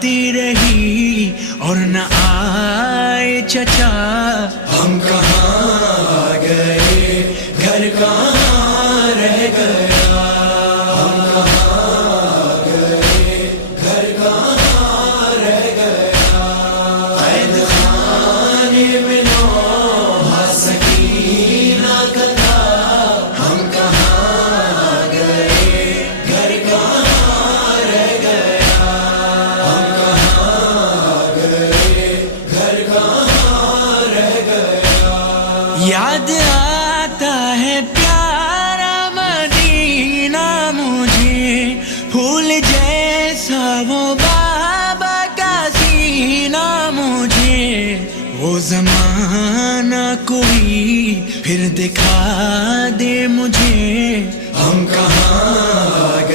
آتی رہی اور نہ آئے چچا. ہم کہاں آ گئے گھر کہاں رہ گیا. ہم کہاں آ گئے گھر کہاں رہ گیا. قید خانے میں نوحہ سکینہ کا تھا. ہم کہاں آ گئے گھر کہاں رہ گیا. ہم کہاں آ گئے گھر کہاں رہ گیا. یاد آتا ہے پیارا مدینہ مجھے, پھول جیسا وہ بابا کا سینہ مجھے. وہ زمانہ کوئی پھر دکھا دے مجھے. ہم کہاں آ